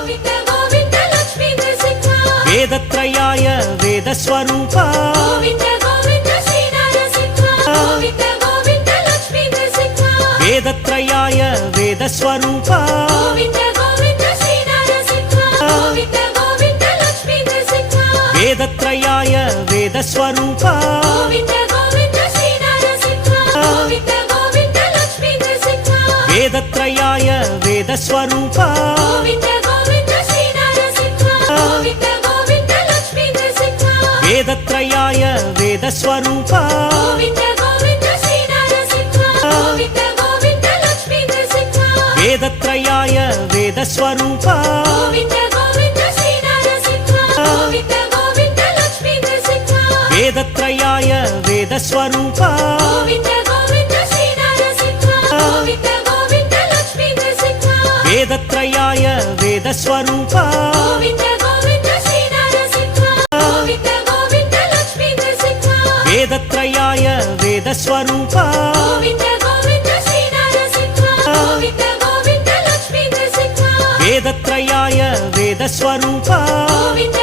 Govind Govind Lakshmi Narasimha वेदत्रयाय वेदस्वरूप Govind Govind Shri Narasimha Govind Govind Lakshmi Narasimha वेदत्रयाय वेदस्वरूप Govind Govind Shri Narasimha Govind Govind Lakshmi Narasimha वेदत्रयाय वेदस्वरूप Govind Govind Shri Narasimha Govind Govind Lakshmi Narasimha वेदत्रयाय वेदस्वरूप Govind Govind Shri Narasimha Govind Govind Lakshmi Narasimha वेदत्रयाय वेदस्वरूप Govind Govind Shri Narasimha Govind Govind Lakshmi Narasimha वेदत्रयाय वेदस्वरूप Govind Govind Shri Narasimha Govind Govind Lakshmi Narasimha वेदत्रयाय वेदस्वरूप Govind Govind Shri Narasimha Govind Govind Lakshmi Narasimha वेदत्रयाय वेदस्वरूप Govind Govind Shri Narasimha Govind Govind Lakshmi Narasimha वेदत्रयाय वेदस्वरूप Govind Govind Shri Narasimha Govind Govind Lakshmi Narasimha वेदत्रयाय वेदस्वरूप Govind